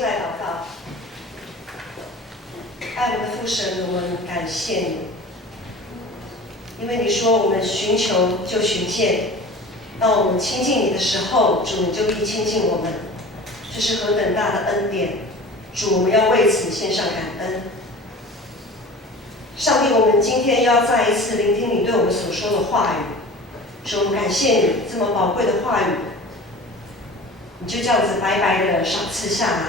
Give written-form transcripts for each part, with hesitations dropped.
心来祷告。爱我们的父神，我们感谢你，因为你说我们寻求就寻见，当我们亲近你的时候，主你就必亲近我们，这是何等大的恩典！主，我们要为此献上感恩。上帝，我们今天要再一次聆听你对我们所说的话语，主，我们感谢你这么宝贵的话语，你就这样子白白的赏赐下来，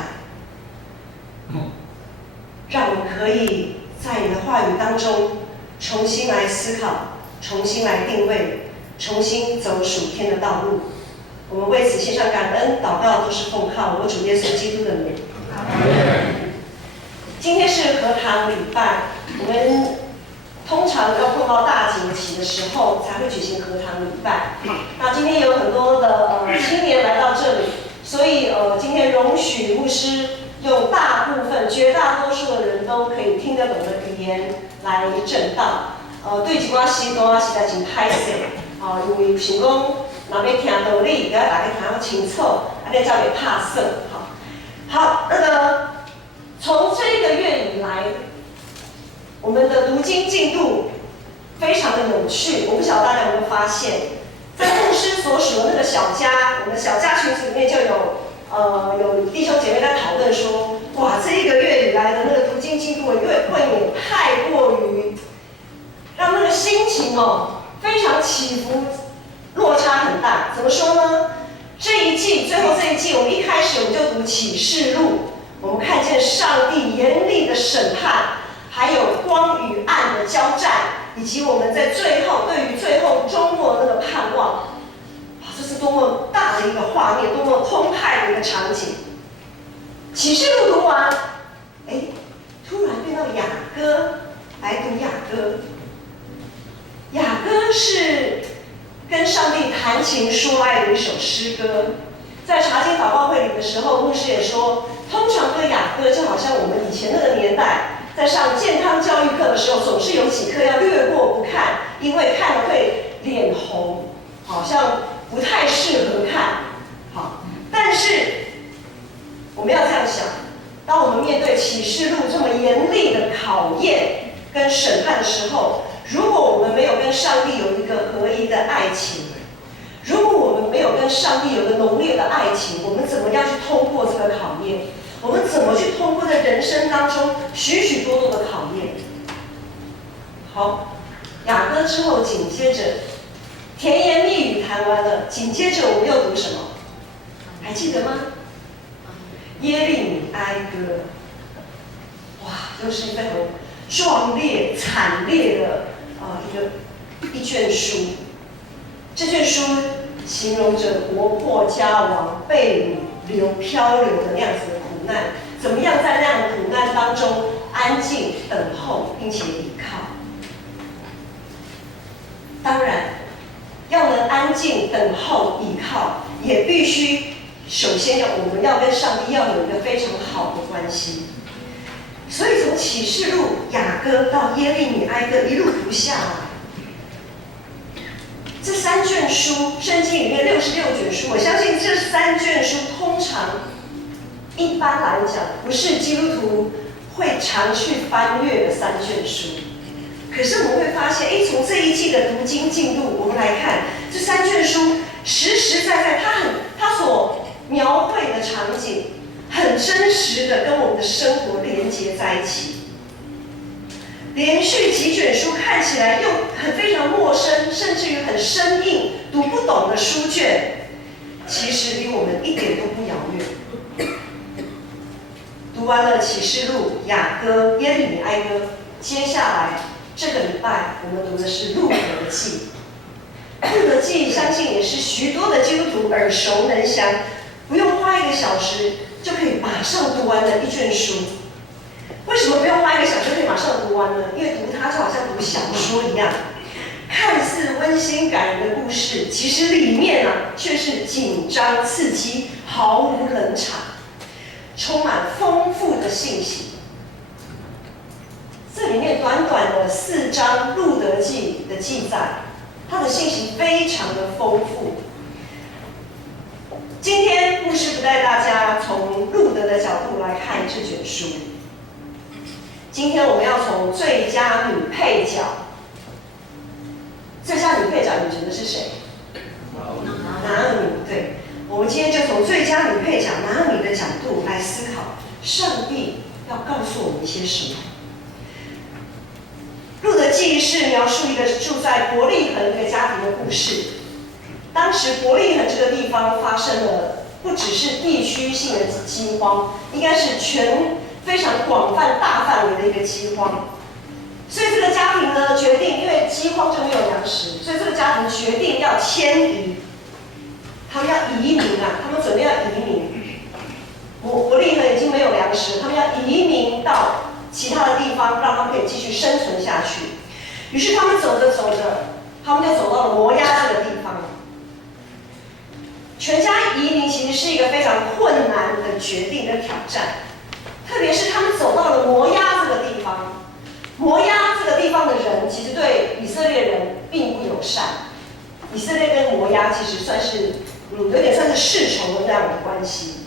让我们可以在你的话语当中重新来思考，重新来定位，重新走属天的道路。我们为此献上感恩，祷告都是奉靠我主耶稣基督的名。今天是禾堂礼拜，我们通常要碰到大节期的时候才会举行禾堂礼拜。那今天有很多的青年来到这里，所以今天容许牧师用大部分、绝大多数的人都可以听得懂的语言来证道。对一寡时段实在真歹势，因为想讲若要听道理，要大家听得清楚，安尼才袂拍算。好，从这个月以来，我们的读经进度非常的有趣。我不晓得大家有没有发现，在牧师所属的那个小家，我们的小家群组里面就有弟兄姐妹在讨论说，哇，这一个月以来的那个读经进度未免太过于让那个心情非常起伏，落差很大。怎么说呢？最后这一季，我们一开始我们就读启示录，我们看见上帝严厉的审判，还有光与暗的交战，以及我们在最后对于最后终末的那个盼望，这是多么大的一个画面，多么澎湃的一个场景。启示录读完，突然变到雅歌，来读雅歌。雅歌是跟上帝谈情说爱的一首诗歌。在查经祷告会里的时候，牧师也说，通常歌雅歌就好像我们以前那个年代，在上健康教育课的时候，总是有几课要略过不看，因为看了会脸红，好像不太适合看。好，但是我们要这样想，当我们面对启示录这么严厉的考验跟审判的时候，如果我们没有跟上帝有一个合一的爱情，如果我们没有跟上帝有个浓烈的爱情，我们怎么样去通过这个考验？我们怎么去通过在人生当中许许多多的考验？好，雅歌之后紧接着甜言蜜语谈完了，紧接着我们又读什么？还记得吗？耶利米哀歌。哇，又是非常壮烈、惨烈的一卷书。这卷书形容着国破家亡、被掳、漂流的那样子的苦难，怎么样在那样的苦难当中安静等候，并且依靠。当然，要能安静等候依靠，也必须首先我们要跟上帝要有一个非常好的关系。所以从启示录、雅歌到耶利米哀歌一路读下来，这3卷书，圣经里面66卷书，我相信这3卷书通常一般来讲不是基督徒会常去翻阅的3卷书。可是我们会发现，从这一季的读经进度，我们来看这3卷书实实在在，它所描绘的场景，很真实的跟我们的生活连接在一起。连续几卷书看起来又非常陌生，甚至于很生硬、读不懂的书卷，其实离我们一点都不遥远。读完了启示录、雅歌、耶利米哀歌，接下来这个礼拜我们读的是路得记。路得记相信也是许多的基督徒耳熟能详，不用花1个小时就可以马上读完的一卷书。为什么不用花1个小时就可以马上读完呢？因为读它就好像读小说一样，看似温馨感人的故事，其实里面却是紧张刺激，毫无冷场，充满丰富的信息。这里面短短的4章路得记的记载，它的信息非常的丰富。今天牧师不带大家从路得的角角度来看这卷书。今天我们要从最佳女配角，最佳女配角你觉得是谁？拿俄米。对，我们今天就从最佳女配角拿俄米的角度来思考，上帝要告诉我们一些什么。路得记是描述一个住在伯利恒一个家庭的故事。当时伯利恒这个地方发生了不只是地区性的饥荒，应该是非常广泛大范围的一个饥荒。所以这个家庭呢决定，因为饥荒就没有粮食，所以这个家庭决定要迁移，他们要移民啊，他们准备要移民。伯利恒已经没有粮食，他们要移民到其他的地方，让他们可以继续生存下去。于是他们走着走着，他们就走到了摩押这个地方。全家移民其实是一个非常困难的决定跟挑战，特别是他们走到了摩押这个地方。摩押这个地方的人其实对以色列人并不友善，以色列跟摩押其实算是有点算是世仇的那样的关系。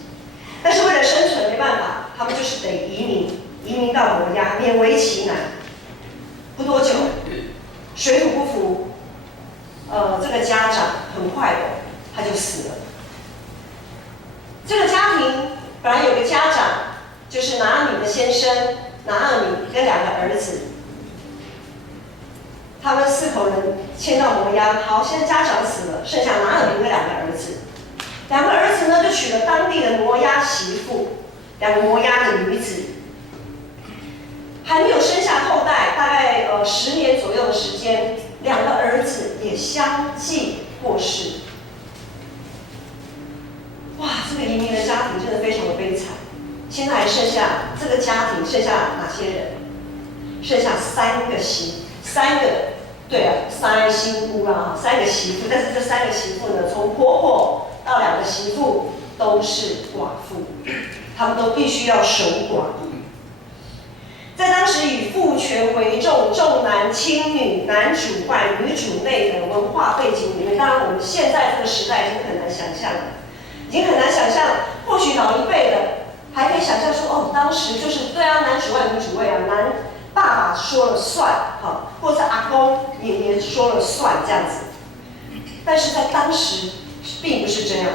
但是为了生存没办法，他们就是得移民到摩押，勉为其难。不多久，水土不服，这个家长很快的他就死了。这个家庭本来有个家长，就是拿俄米的先生拿俄米跟2个儿子，他们4口人迁到摩押。好，现在家长死了，剩下拿俄米跟2个儿子。2个儿子呢就娶了当地的摩押媳妇，2个摩押的女子。还没有生下后代，大概10年左右的时间，2个儿子也相继过世。哇，这个移民的家庭真的非常的悲惨。现在还剩下这个家庭剩下哪些人？剩下3个新姑啦，3个媳妇。但是这3个媳妇呢，从婆婆到2个媳妇都是寡妇，他们都必须要守寡。在当时以父权为重、重男轻女、男主外女主内的文化背景里面，当然我们现在这个时代已经很难想象了，或许老一辈的还可以想象说，哦，当时就是对啊，男主外女主内啊，爸爸说了算，好，或者是阿公爷爷说了算这样子。但是在当时并不是这样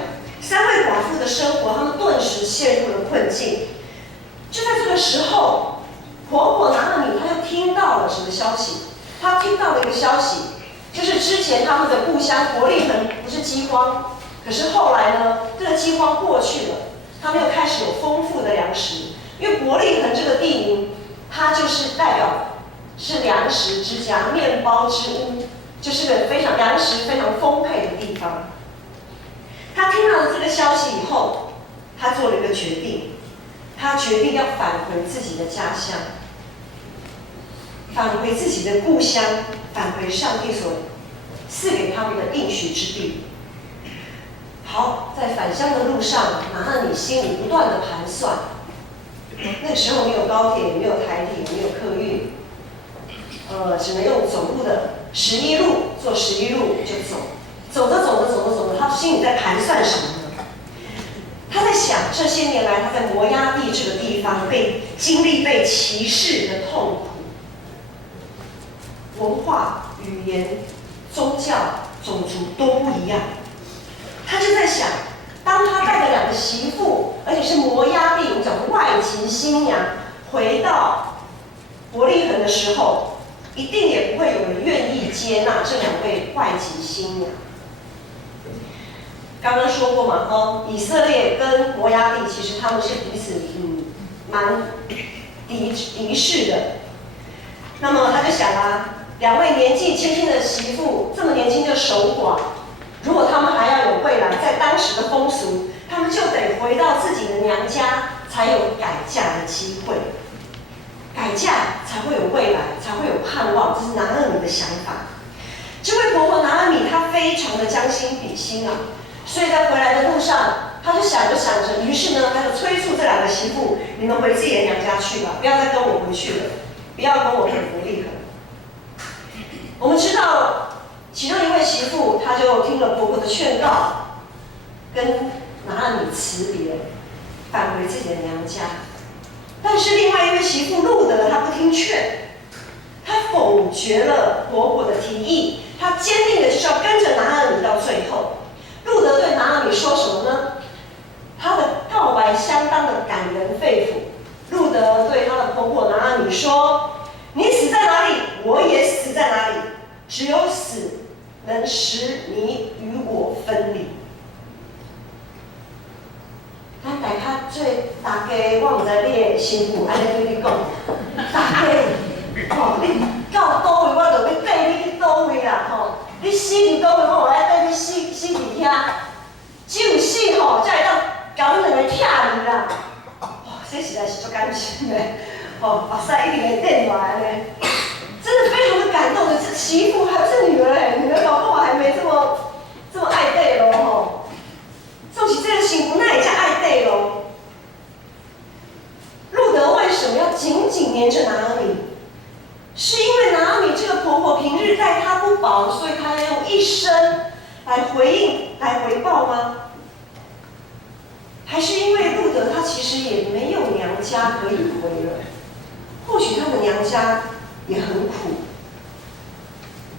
，3位寡妇的生活，他们顿时陷入了困境。就在这个时候，婆婆拿俄米她又听到了什么消息？她听到了一个消息，就是之前他们的故乡伯利恒不是饥荒，可是后来呢，这个饥荒过去了，他们又开始有丰富的粮食。因为伯利恒这个地名，它就是代表是粮食之家、面包之屋，就是个粮食非常丰沛的地方。他听到了这个消息以后，他做了一个决定，他决定要返回自己的家乡，返回自己的故乡，返回上帝所赐给他们的应许之地。好，在返乡的路上，拿俄米心里不断的盘算。那个时候没有高铁，也没有台铁，也没有客运，只能用走路的11路，坐11路就走。走着，他心里在盘算什么呢？他在想这些年来他在摩押地这个地方经历被歧视的痛苦，文化、语言、宗教、种族都不一样。他就在想，当他带着2个媳妇，而且是摩押地，我们讲外籍新娘，回到伯利恒的时候，一定也不会有人愿意接纳这2位外籍新娘。刚刚说过嘛，以色列跟摩押地其实他们是彼此蛮敌视的。那么他就想啊，2位年纪轻轻的媳妇，这么年轻就守寡，如果他们还要有未来，在当时的风俗，他们就得回到自己的娘家，才有改嫁的机会，改嫁才会有未来，才会有盼望。这是拿俄米的想法。这位婆婆拿俄米，她非常的将心比心啊，所以在回来的路上，她就想着，于是呢，她就催促这2个媳妇，你们回自己的娘家去吧，不要再跟我回去了，不要跟我回伯利恒。我们知道。其中一位媳妇，她就听了婆婆的劝告，跟拿俄米辞别。返回自己的娘家。但是另外一位媳妇路德，她不听劝，她否决了婆婆的提议，她坚定的就是要跟着拿俄米到最后。路德对拿俄米说什么呢？她的告白相当的感人肺腑。路德对她的婆婆拿俄米说：“你死在哪里，我也死在哪里，只有死能使你与我分离。”咱大家做大家，我唔知你的媳妇安尼对你讲，大家，你到倒位，我就要带你去倒位啦吼。你死伫倒位，我来带你死伫遐。只有死吼，才会当甲阮两个拆离啦。哇，这实在是足感情的，哦，目屎一定会滴落来呢。真的非常的感动的，这媳妇还不是女儿哎，女儿搞不好还没这么爱戴咯吼。做起这个幸福，那也叫爱戴咯。路德为什么要紧紧黏着拿俄米？是因为拿俄米这个婆婆平日待她不薄，所以她要用一生来回应、来回报吗？还是因为路德她其实也没有娘家可以回了？或许她的娘家也很苦，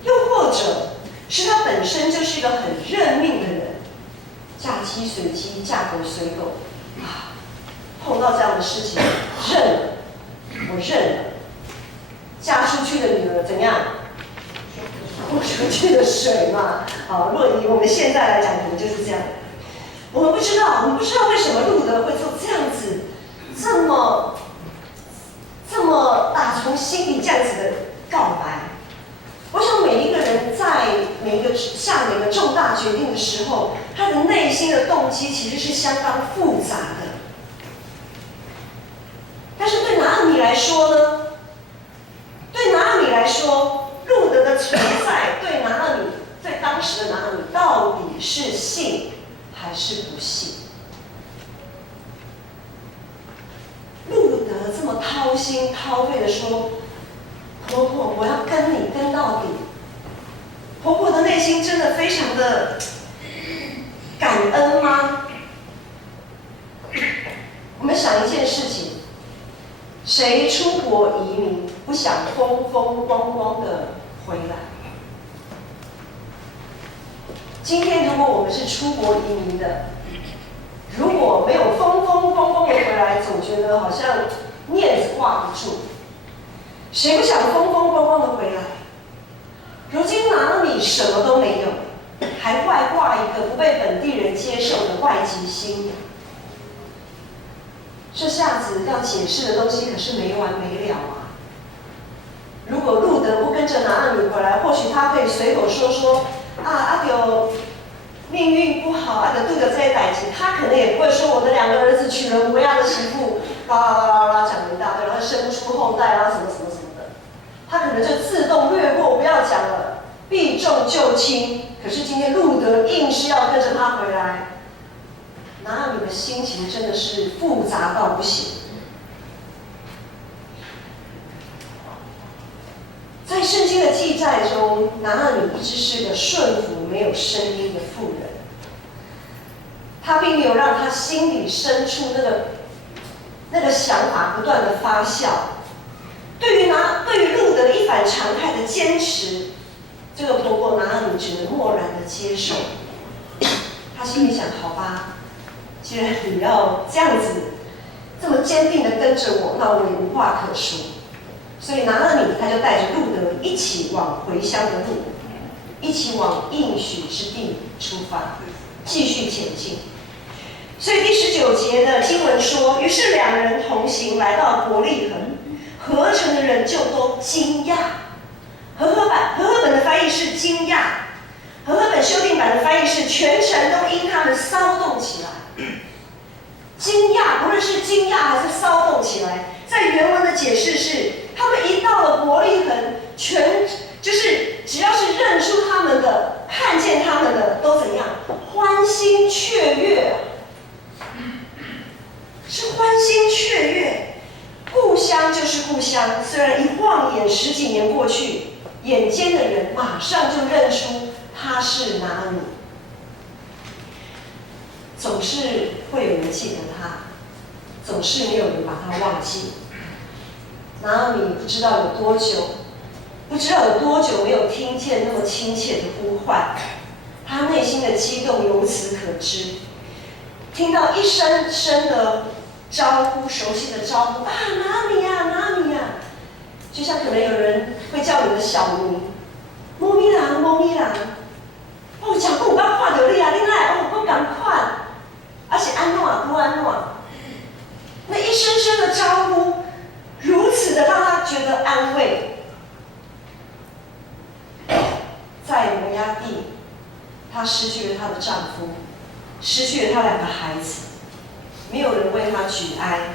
又或者是她本身就是一个很认命的人。嫁鸡随鸡，嫁狗随狗，啊，碰到这样的事情，认了，我认了。嫁出去的女儿怎样？泼出去的水嘛。好，若以我们现在来讲，可能就是这样。我们不知道为什么路德会做这样子，这么打从心里这样子的告白。我想每一个人在下每个重大决定的时候，他的内心的动机其实是相当复杂的。但是对拿俄米来说呢？对拿俄米来说，路德的存在对当时的拿俄米到底是信还是不信？路德这么掏心掏肺的说：“婆婆，我要跟你跟到底。”婆婆的内心真的非常的感恩吗？我们想一件事情：谁出国移民不想风风光光的回来？今天如果我们是出国移民的，如果没有风风光光的回来，总觉得好像面子挂不住。谁不想风风光光的回来？如今拿俄米什么都没有，还外挂一个不被本地人接受的外籍新娘。这下子要解释的东西可是没完没了啊！如果路德不跟着拿俄米回来，或许他可以随口说啊，就命运不好，就拄着这些代志，他可能也不会说我的2个儿子娶了5个样的媳妇，啦啦啦啦讲一大堆，然后生不出后代啊，什么什么什么的，他可能就自动略过，不要讲了，避重就轻。可是今天路德硬是要跟着他回来，拿俄米的心情真的是复杂到不行。在圣经的记载中，拿俄米一直是个顺服、没有声音的妇人。他并没有让他心里深处那个想法不断的发酵。对于路德一反常态的坚持，这个婆婆拿俄米只能默然的接受。他心里想：好吧，既然你要这样子这么坚定的跟着我，那我也无话可说。所以拿俄米他就带着路德一起往回乡的路，一起往应许之地出发，继续前进。所以第19节的经文说：“于是2人同行，来到伯利恒，合成的人就都惊讶。”和合本的翻译是惊讶，和合本修订版的翻译是全城都因他们骚动起来。惊讶，无论是惊讶还是骚动起来，在原文的解释是，他们一到了伯利恒，就是只要是认出他们的、看见他们的，都怎样？欢欣雀跃，是欢欣雀跃。故乡就是故乡，虽然一晃眼10几年过去，眼尖的人马上就认出他是拿俄米。总是会有人记得他，总是没有人把他忘记。拿俄米不知道有多久没有听见那么亲切的呼唤，他内心的激动由此可知。听到一声声的招呼，熟悉的招呼啊，拿俄米呀，拿俄米呀，就像可能有人会叫你的小名，猫咪郎，猫咪郎。哦，讲不赶快有你啊，你来哦，不赶快，而且安诺不安诺，那一声声的招呼，如此的让他觉得安慰。在摩押地，她失去了她的丈夫，失去了她2个孩子，没有人为她举哀，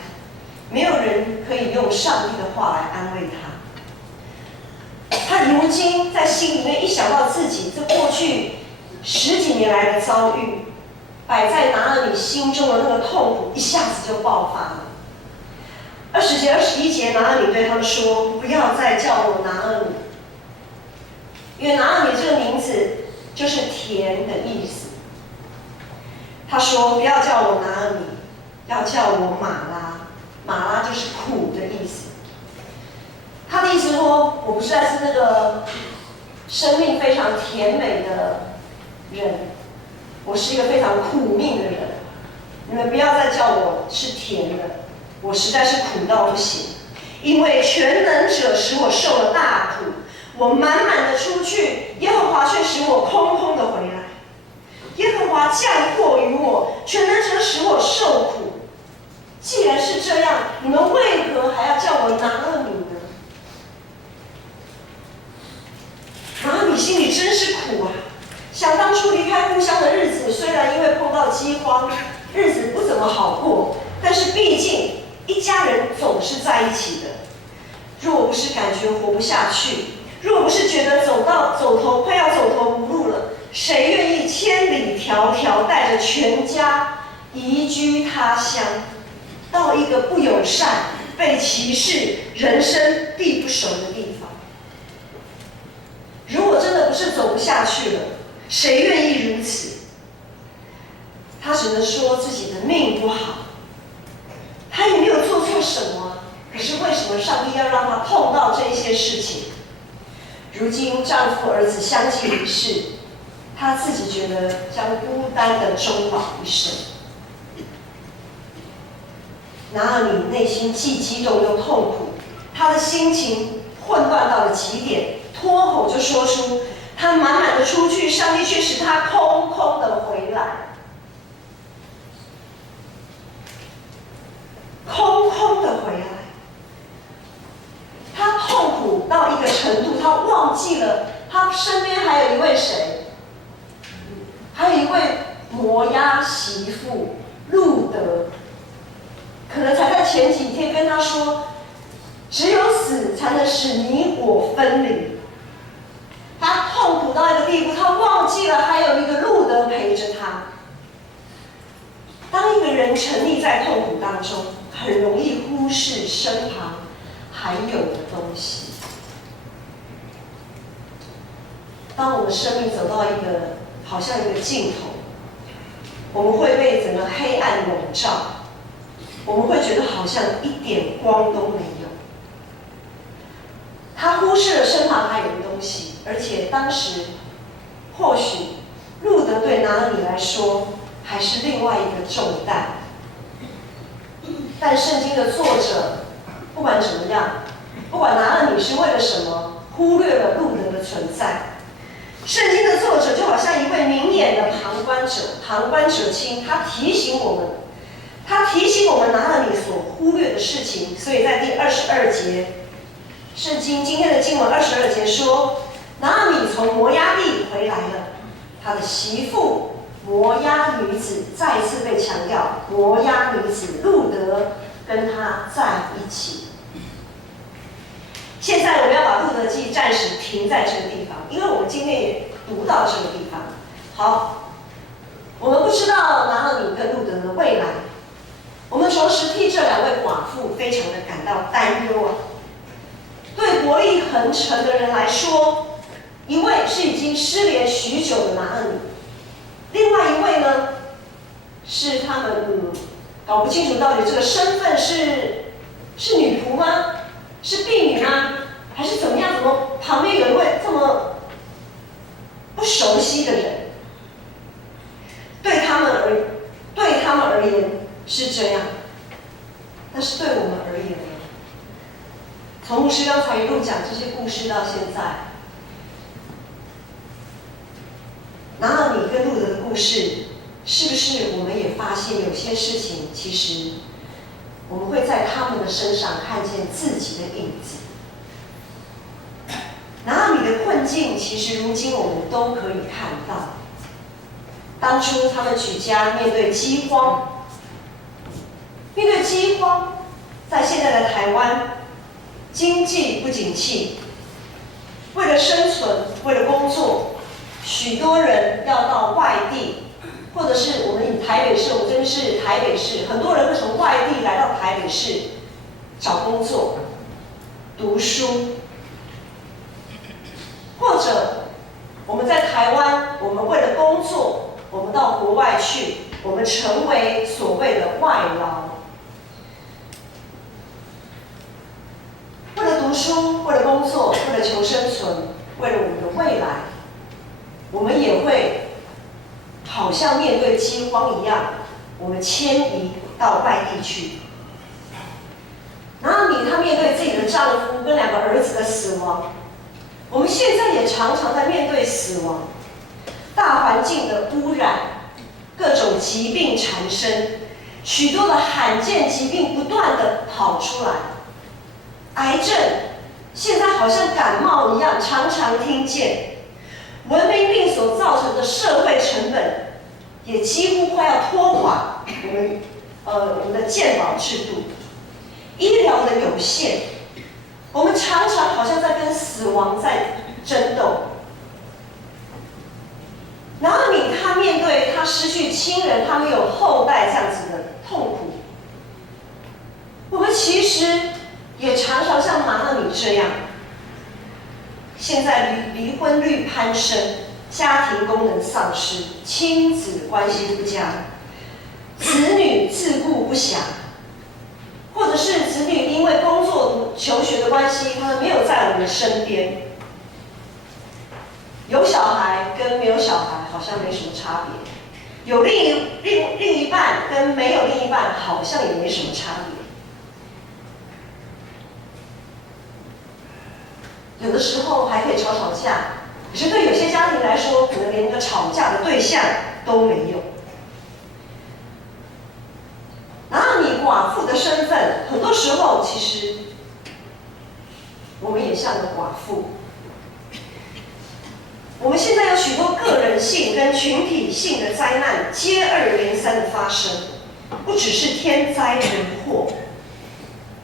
没有人可以用上帝的话来安慰她。她如今在心里面一想到自己这过去10几年来的遭遇，摆在拿俄米心中的那个痛苦，一下子就爆发了。20节、21节，拿俄米对他们说：“不要再叫我拿俄米，因为拿俄米这个名字就是甜的意思。”他说：“不要叫我拿俄米，要叫我马拉。马拉就是苦的意思。”他的意思说：“我不是在是那个生命非常甜美的人，我是一个非常苦命的人。你们不要再叫我是甜的，我实在是苦到不行。因为全能者使我受了大苦，我满满的出去，耶和华却使我空空的回来。耶和华降祸于我，全能者使我受苦。既然是这样，你们为何还要叫我拿俄米呢？”拿俄米心里真是苦啊！想当初离开故乡的日子，虽然因为碰到饥荒，日子不怎么好过，但是毕竟一家人总是在一起的。若不是感觉活不下去，若不是觉得快要走投无路了，谁愿意千里迢迢带着全家移居他乡，到一个不友善、被歧视、人生地不熟的地方？如果真的不是走不下去了，谁愿意如此？他只能说自己的命不好，他也没有做错什么，可是为什么上帝要让他碰到这些事情？如今丈夫儿子相继离世，他自己觉得将孤单的终老一生。拿俄米内心既激动又痛苦，他的心情混乱到了极点，脱口就说出他满满的出去，上帝却使他空空的回来。空空的回来，他痛苦到一个程度，他忘记了他身边还有一位谁？还有一位摩押媳妇路德，可能才在前几天跟他说，只有死才能使你我分离。他痛苦到一个地步，他忘记了还有一个路德陪着他。当一个人沉溺在痛苦当中，很容易忽视身旁还有的东西。当我们生命走到好像一个尽头，我们会被整个黑暗笼罩，我们会觉得好像一点光都没有。他忽视了身旁还有的东西，而且当时或许路德对拿俄米来说还是另外一个重担。但圣经的作者不管怎么样，不管拿俄米是为了什么忽略了路德的存在，圣经的作者就好像一位明眼的旁观者，旁观者清，他提醒我们拿俄米所忽略的事情。所以在第22节，圣经今天的经文22节说，拿俄米从摩押地回来了，他的媳妇摩押女子，再一次被强调，摩押女子路德跟他在一起。现在我们要把路德记暂时停在这个地方，因为我们今天也读到这个地方。好，我们不知道拿俄米跟路德的未来，我们同时替这2位寡妇非常的感到担忧啊。对国力横陈的人来说，一位是已经失联许久的拿俄米，另外一位呢，是他们搞不清楚到底这个身份是女仆吗？是婢女吗？还是怎么样？怎么旁边有一位这么不熟悉的人？对他们而言是这样，但是对我们而言呢？从牧师刚才一路讲这些故事到现在，拿了米跟路德的故事，是不是我们也发现有些事情，其实我们会在他们的身上看见自己的影子？拿了米的困境，其实如今我们都可以看到。当初他们举家面对饥荒，在现在的台湾，经济不景气，为了生存，为了工作，许多人要到外地，或者是我们以台北市，我们这边是台北市，很多人会从外地来到台北市找工作、读书，或者我们在台湾，我们为了工作，我们到国外去，我们成为所谓的外劳。为了读书，为了工作，为了求生存，为了我们的未来，我们也会好像面对饥荒一样，我们迁移到外地去。然后她面对自己的丈夫跟2个儿子的死亡，我们现在也常常在面对死亡，大环境的污染，各种疾病缠身，许多的罕见疾病不断的跑出来。癌症现在好像感冒一样，常常听见。文明病所造成的社会成本，也几乎快要拖垮我们的健保制度。医疗的有限，我们常常好像在跟死亡在争斗。拿俄米她面对她失去亲人，她没有后代这样子的痛苦，我们其实也常常像拿俄米这样，现在离婚率攀升，家庭功能丧失，亲子关系不佳，子女自顾不暇，或者是子女因为工作、求学的关系，他们没有在我们的身边。有小孩跟没有小孩好像没什么差别，有另一半跟没有另一半好像也没什么差别。有的时候还可以吵吵架，可是对有些家庭来说，可能连一个吵架的对象都没有。拿你寡妇的身份，很多时候其实我们也像个寡妇。我们现在有许多个人性跟群体性的灾难接二连三的发生，不只是天灾人祸，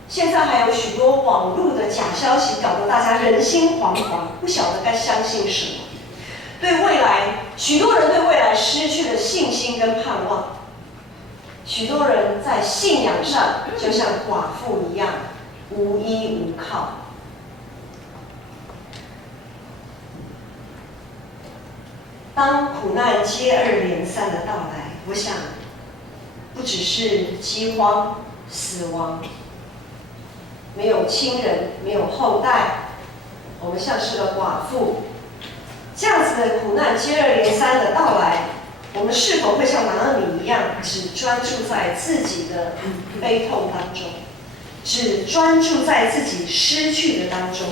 现在还有许多网络的假消息，搞得大家人心惶惶，不晓得该相信什么。对未来，许多人对未来失去了信心跟盼望，许多人在信仰上就像寡妇一样无依无靠。当苦难接二连三的到来，我想，不只是饥荒、死亡，没有亲人，没有后代，我们像是个寡妇，这样子的苦难接二连三的到来，我们是否会像拿俄米一样，只专注在自己的悲痛当中，只专注在自己失去的当中，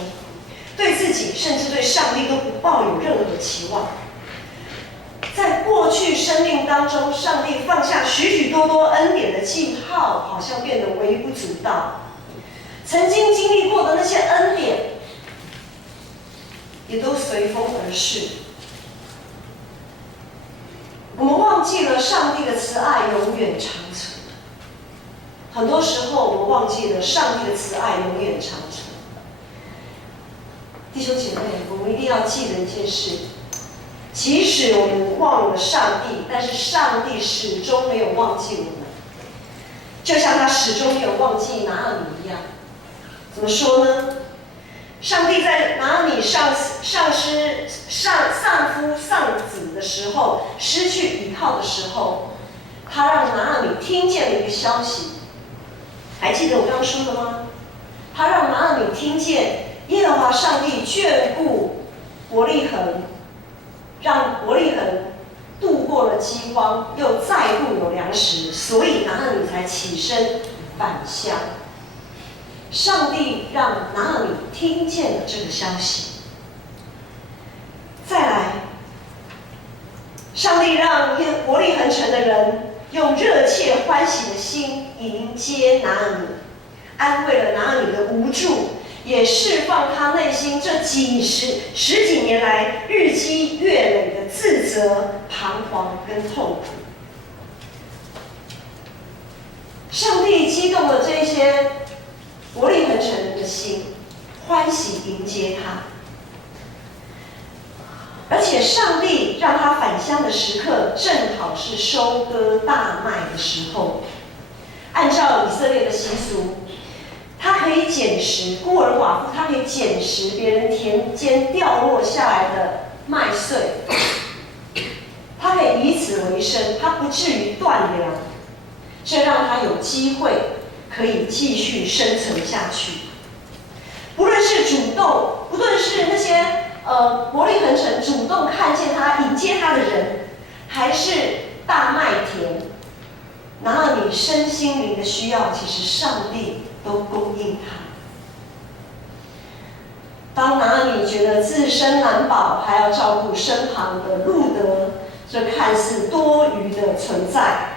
对自己甚至对上帝都不抱有任何期望？在过去生命当中，上帝放下许许多多恩典的记号，好像变得微不足道。曾经经历过的那些恩典，也都随风而逝。我们忘记了上帝的慈爱永远长存。很多时候，我们忘记了上帝的慈爱永远长存。弟兄姐妹，我们一定要记得一件事。即使我们忘了上帝，但是上帝始终没有忘记我们，就像他始终没有忘记拿俄米一样。怎么说呢？上帝在拿俄米丧夫丧子的时候，失去依靠的时候，他让拿俄米听见了一个消息，还记得我刚刚说的吗？他让拿俄米听见耶和华上帝眷顾伯利恒，让伯利恒度过了饥荒，又再度有粮食，所以拿俄米才起身返乡。上帝让拿俄米听见了这个消息。再来，上帝让伯利恒城的人用热切欢喜的心迎接拿俄米，安慰了拿俄米的无助，也释放他内心这十几年来日积月累的自责、彷徨跟痛苦。上帝激动了这些伯利恒城人的心，欢喜迎接他。而且上帝让他返乡的时刻，正好是收割大麦的时候。按照以色列的习俗，他可以捡拾孤儿寡妇，他可以捡拾别人田间掉落下来的麦穗，他可以以此为生，他不至于断粮，这让他有机会可以继续生存下去。不论是主动，不论是那些伯利恒城主动看见他、迎接他的人，还是大麦田，拿俄米身心灵的需要，其实上帝都供应他。当拿俄米觉得自身难保，还要照顾身旁的路德这看似多余的存在，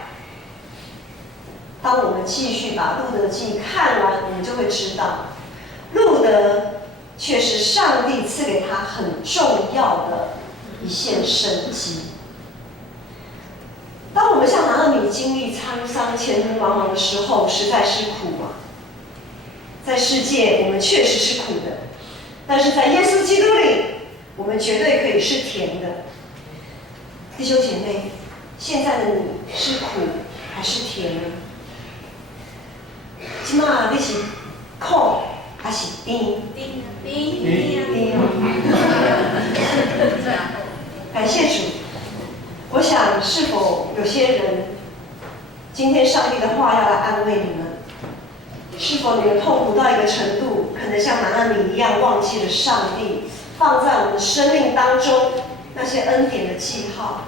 当我们继续把路德记看完，我们就会知道，路德却是上帝赐给他很重要的一线生机。当我们像拿俄米经历沧桑、前途茫茫的时候，实在是苦啊！在世界，我们确实是苦的，但是在耶稣基督里，我们绝对可以是甜的。弟兄姐妹，现在的你是苦还是甜呢？今嘛你是苦还是甜？甜。感谢主。我想，是否有些人，今天上帝的话要来安慰你们？是否你们痛苦到一个程度，可能像拿俄米一样忘记了上帝放在我们生命当中那些恩典的记号？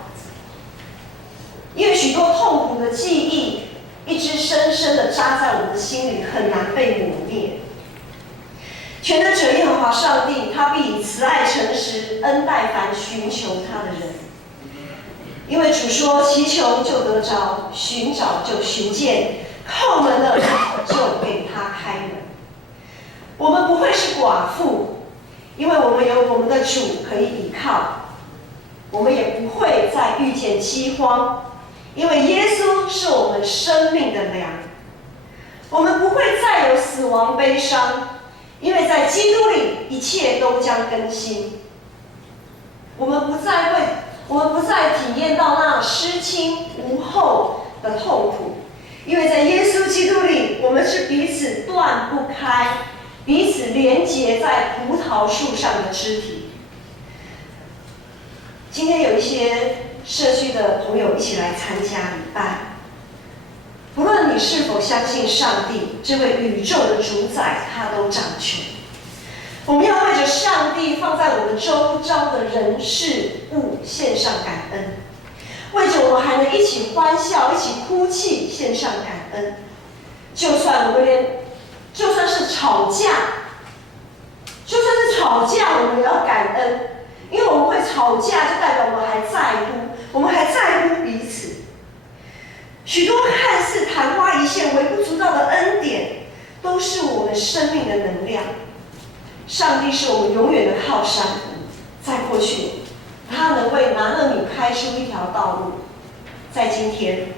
因为许多痛苦的记忆，一直深深的扎在我们的心里，很难被抹灭。全能者耶和华上帝，他必以慈爱诚实恩待凡寻求他的人。因为主说：“祈求就得着，寻找就寻见，叩门的就给他开门。”我们不会是寡妇，因为我们有我们的主可以依靠。我们也不会再遇见饥荒，因为耶稣是我们生命的粮。我们不会再有死亡悲伤，因为在基督里一切都将更新。我们不再体验到那失亲无后的痛苦，因为在耶稣基督里，我们是彼此断不开、彼此连结在葡萄树上的肢体。今天有一些社区的朋友一起来参加礼拜，不论你是否相信上帝这位宇宙的主宰，他都掌权。我们要为着上帝放在我们周遭的人事物献上感恩，为着我们还能一起欢笑、一起哭泣献上感恩。就算是吵架，我们也要感恩，因为我们会吵架，就代表我们还在乎，我们还在乎彼此。许多看似昙花一现、微不足道的恩典，都是我们生命的能量。上帝是我们永远的靠山，在过去，他能为拿俄米开出一条道路；在今天，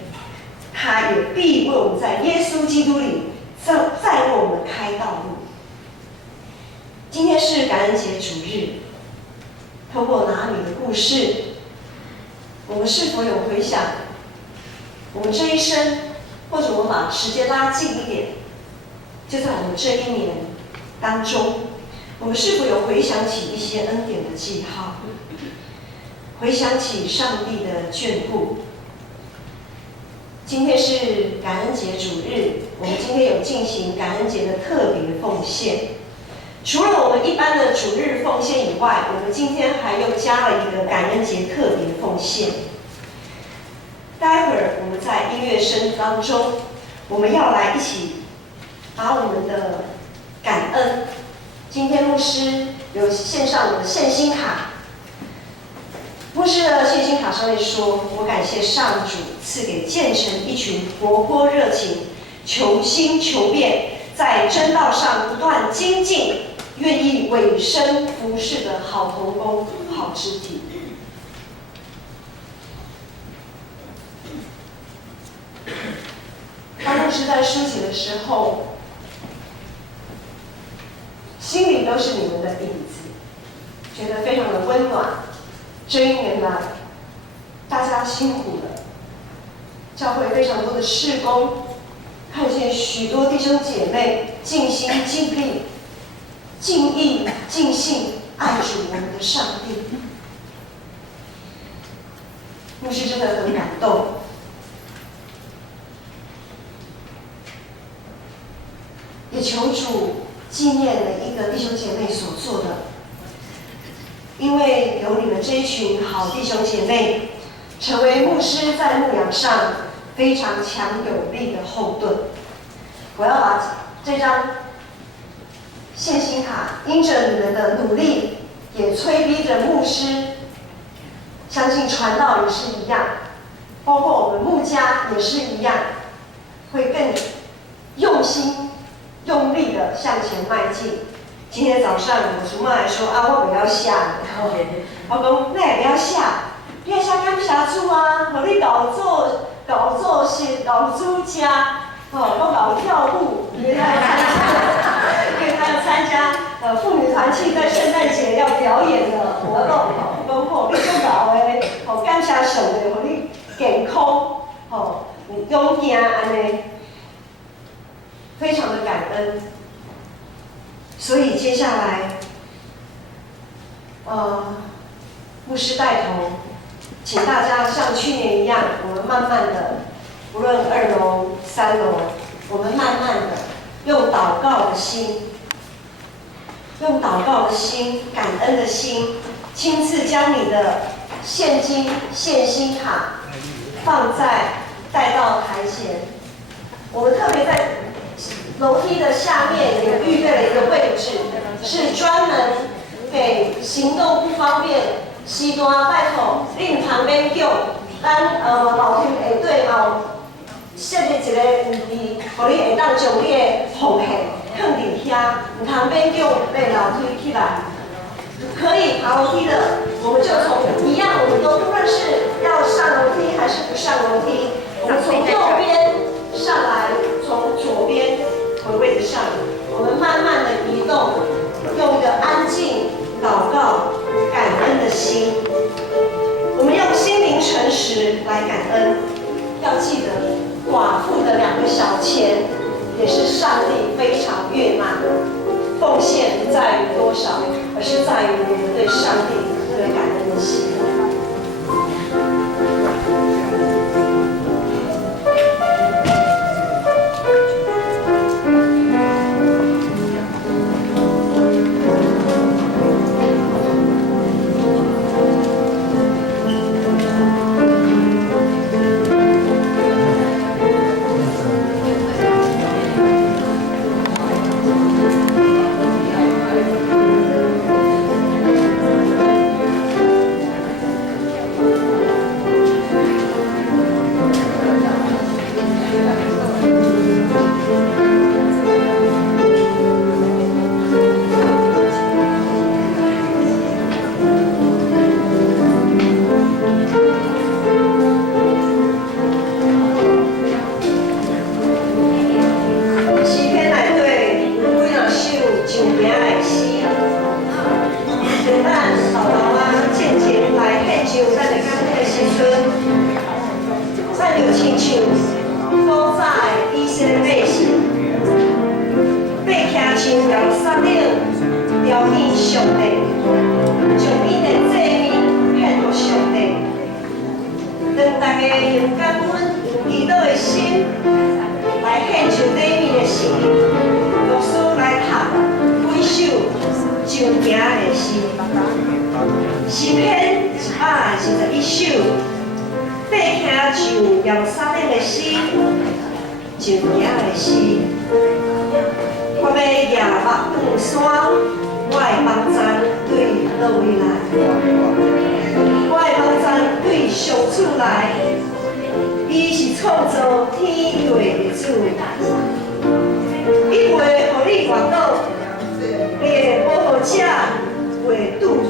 他也必为我们在耶稣基督里再为我们开道路。今天是感恩节主日，透过拿俄米的故事，我们是否有回想我们这一生，或者我们把时间拉近一点，就在我们这一年当中，我们是否有回想起一些恩典的记号，回想起上帝的眷顾？今天是感恩节主日，我们今天有进行感恩节的特别奉献。除了我们一般的主日奉献以外，我们今天还又加了一个感恩节特别奉献。待会儿我们在音乐声当中，我们要来一起把我们的感恩。今天牧师有献上我的献心卡。牧师的献心卡上面说：“我感谢上主赐给建成一群活泼热情、求新求变，在真道上不断精进、愿意委身服侍的好同工、好肢体。”当牧师在书写的时候，心里都是你们的影子，觉得非常的温暖。这一年来，大家辛苦了，教会非常多的事工，看见许多弟兄姐妹尽心尽力、尽意尽性爱主我们的上帝。牧师真的很感动。也求主纪念每一个弟兄姐妹所做的，因为有你们这一群好弟兄姐妹，成为牧师在牧养上非常强有力的后盾。我要把这张献心卡，因着你们的努力，也催逼着牧师，相信传道也是一样，包括我们牧家也是一样，会更用心用力的向前迈进。今天早上我祖妈来说啊，我不要下，我讲那也不要下，你要下感谢主啊，和你搞做是搞主家，我搞跳舞，因为他要参加妇女团契在圣诞节要表演的活动，讲好你做搞的，好感谢上帝，和你健康，好勇健安尼。非常的感恩，所以接下来，牧师带头，请大家像去年一样，我们慢慢的，无论2楼、3楼，我们慢慢的用祷告的心，感恩的心，亲自将你的现金、献心卡带到台前。我们特别在楼梯的下面也预备了一个位置，是专门给行动不方便、时段拜托恁旁边叫咱楼梯下底后设立一个位置，互你会当将你的奉献放伫遐，唔旁边叫爬楼梯起来。可以爬楼梯的，我们就从一样，我们都不论是要上楼梯还是不上楼梯，我们从右边上来，从左边回位置上，我们慢慢的移动，用一个安静、祷告、感恩的心，我们用心灵诚实来感恩。要记得，寡妇的2个小钱也是上帝非常悦纳的。奉献不在于多少，而是在于我们对上帝这个感恩的心。大家用感恩、用祈祷的心，来献上礼物的心，牧师来读几首上行的诗，诗篇121首，爬行上耶路撒冷的心，上行的诗。我要夜目长山，我的目睭对倒位来？我的目睭对上主来，伊是创造天地的主，伊会互你活倒，你的保护者会拄你，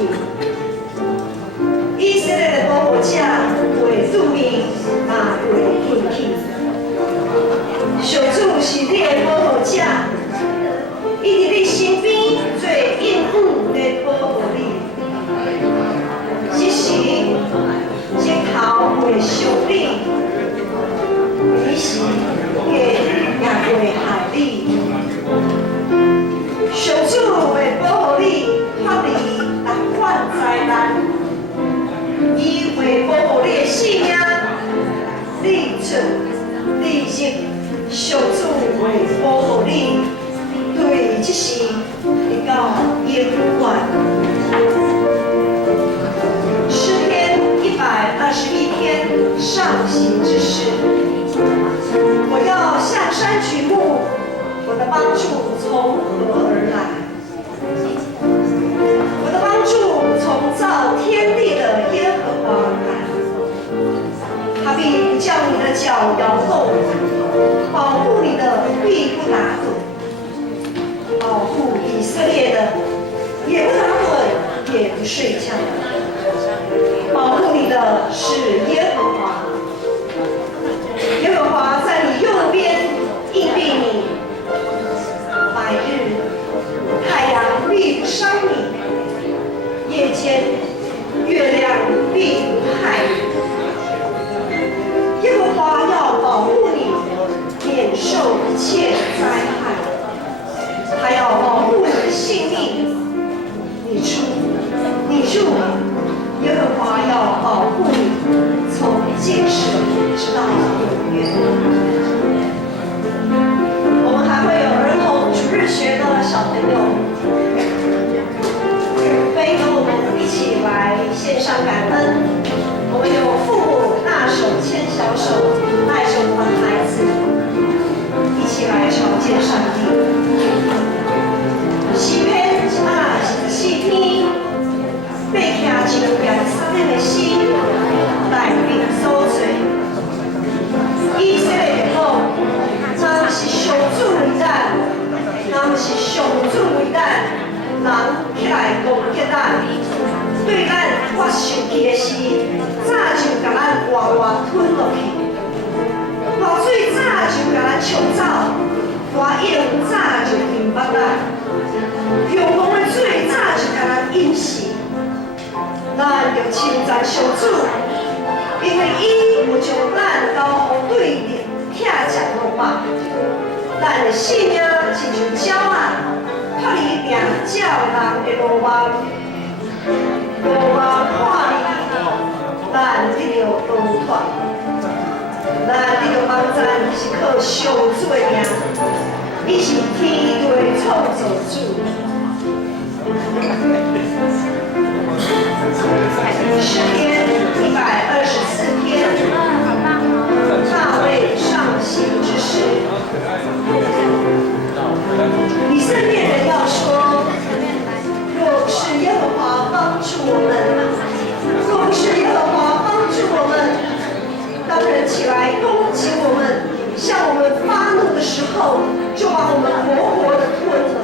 以色列的保护者会拄你，嘛会困去。上主是你的保护者。伊伫你身边做应付来保护你，即时日头会伤你，你是也会害你。上主会保护你脱离各款灾难，伊会保护你的性命，你出你入，上主会保护你。对，这是比较永远。诗篇121篇上行之诗。我要向山举目，我的帮助从何而来？我的帮助从造天地的耶和华而来。他必不叫你的脚摇动，保护你的必不打盹。保护以色列的，也不打盹，也不睡觉。保护你的是耶和华，耶和华在你右边应庇你。白日太阳必不伤你，夜间月亮必不害你。耶和华要保护你，免受一切灾害。他要保护你的性命，你出你入，耶和华要保护你，从今时直到永远。我们还会有儿童主日学的小朋友，可以跟我们一起来献上感恩。我们有父母大手牵小手，带着我们孩子一起来朝见上帝。诗篇124篇，爬行上耶路撒冷的心，大兵所做。以色列讲，咱是上主为咱，咱是上主为咱，人起来攻击咱，对咱发生气的事，早就甲咱活活吞落去。大水早就甲咱冲走，大影早就迎捌咱。用光的水早就甲咱淹死，咱就称赞上主，因为伊有将咱交予对立拆食落肉，咱的性命亲像鸟仔，脱离定鸟人的罗网，罗网看离，咱得着逃脱，咱得着帮咱是靠上主的名，伊是天地创造主。诗篇124篇，大卫上行之诗。以色列人要说：若不是耶和华帮助我们，若不是耶和华帮助我们，当人起来攻击我们，向我们发怒的时候，就把我们活活的吞了。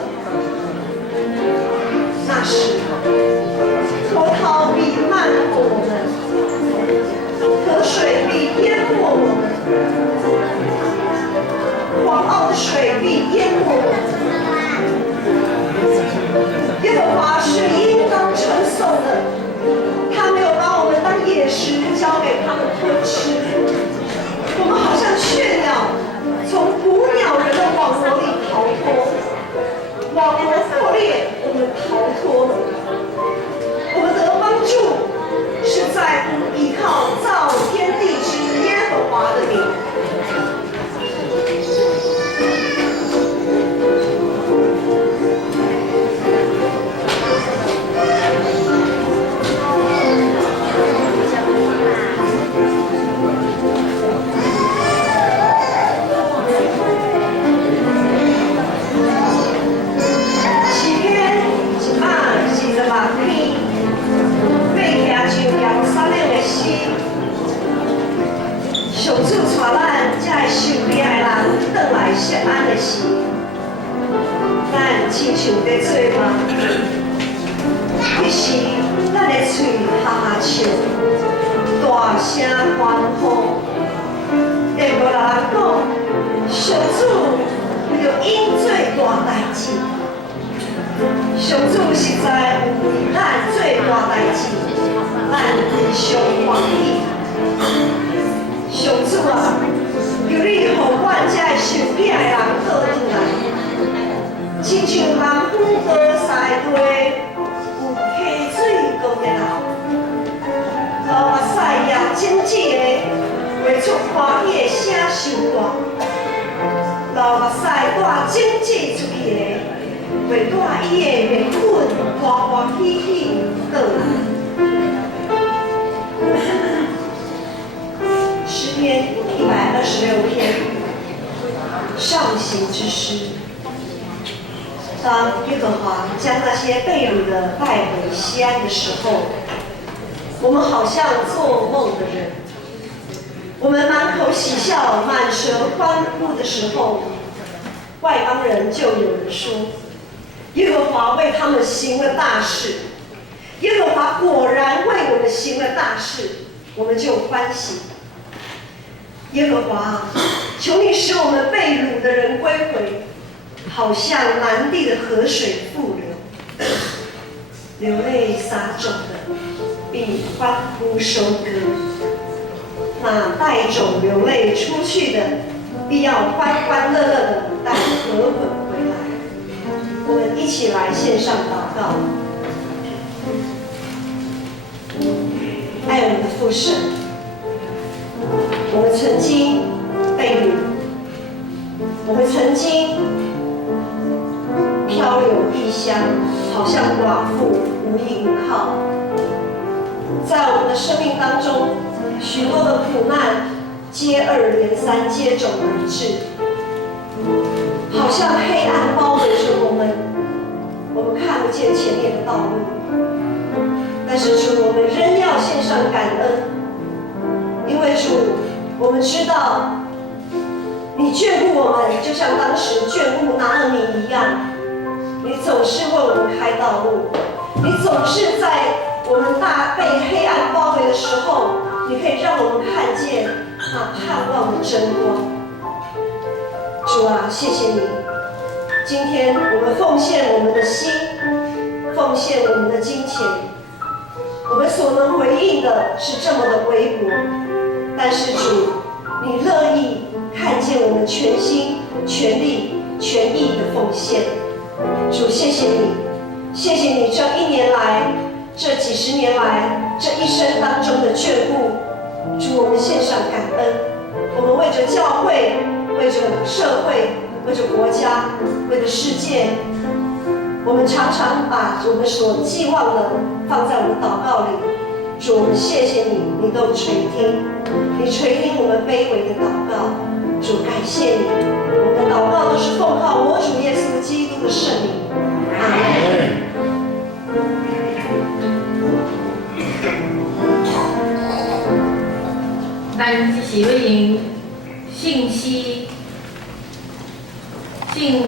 咱亲像在做梦，迄时咱的嘴哈哈笑，大声欢呼，会无人讲，上主为着因做大代志，上主实在有为咱做大代志，咱非常欢喜。上主啊，求你予阮这个受骗的人倒转来，亲像南风高山地有溪水高热闹，流目屎也真挚的画出欢喜的声受大，流目屎带真挚出去的，会带伊的面粉欢欢喜喜倒来。诗篇126篇，上行之诗。当耶和华将那些被掳的带回西安的时候，我们好像做梦的人。我们满口喜笑、满舌欢呼的时候，外邦人就有人说：耶和华为他们行了大事。耶和华果然为我们行了大事，我们就欢喜。耶和华，求你使我们被掳的人归回，好像南地的河水复流。流泪撒种的，必欢呼收割；那带种流泪出去的，必要欢欢乐乐的带禾捆回来。我们一起来献上祷告。爱我们的父神，我们曾经被掳，我们曾经漂流异乡，好像寡妇无依无靠。在我们的生命当中，许多的苦难接二连三接踵而至，好像黑暗包围着我们，我们看不见前面的道路。但是主，我们仍要献上感恩，因为主，我们知道你眷顾我们，就像当时眷顾拿俄米一样。你总是为我们开道路，你总是在我们大被黑暗包围的时候，你可以让我们看见那盼望的真光。主啊，谢谢你！今天我们奉献我们的心，奉献我们的金钱，我们所能回应的是这么的微薄，但是主，你乐意看见我们全心、全力、全意的奉献。主，谢谢你，谢谢你这1年来、这几十年来、这一生当中的眷顾。主，我们献上感恩。我们为着教会、为着社会、为着国家、为着世界，我们常常把我们所寄望的放在我们祷告里。主，我们谢谢你，你都垂听，你垂听我们卑微的祷告。主，感谢你，我们的祷告都是奉靠我主耶稣基督的圣名。阿门。咱这是要用信息、信。